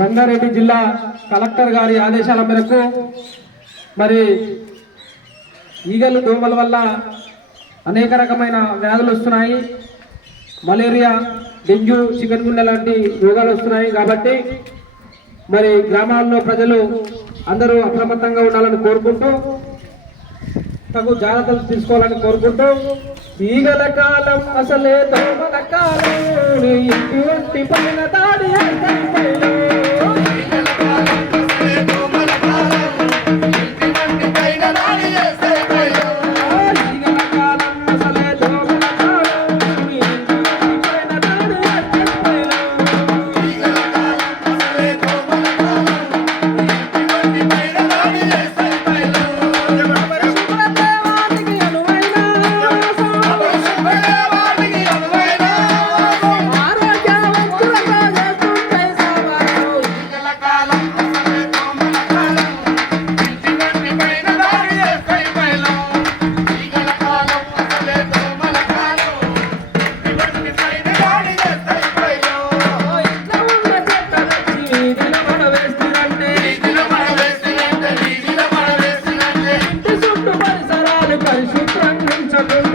రంగారెడ్డి జిల్లా కలెక్టర్ గారి ఆదేశాల మేరకు మరి ఈగలు దోమల వల్ల అనేక రకమైన వ్యాధులు వస్తున్నాయి. మలేరియా, డెంగ్యూ, చికెన్ గున్యా లాంటి రోగాలు వస్తున్నాయి. కాబట్టి మరి గ్రామాల్లో ప్రజలు అందరూ అప్రమత్తంగా ఉండాలని కోరుకుంటూ తగు జాగ్రత్తలు తీసుకోవాలని కోరుకుంటూ ఈగల కాలం అసలే దోమల కాలం ఇంటి వంటి పైన దాడి పరిశుభ్రంగా